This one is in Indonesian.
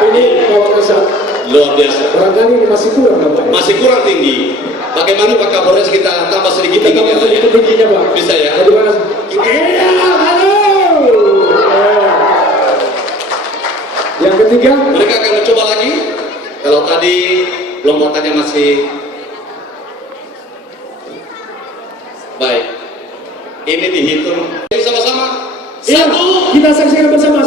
Ini kawan kesat. Luar biasa. Barangkali ini masih kurang, Pak. Masih kurang tinggi. Bagaimana Pak Kapolres kita tambah sedikit Kita tinggi tambah ya? sedikit tingginya, Pak. Bisa ya? Bagaimana? Iya, halo. Yang ketiga, Mereka akan mencoba lagi. Kalau tadi lombatannya masih baik. Ini dihitung sama-sama. iya, Satu, kita saksikan bersama.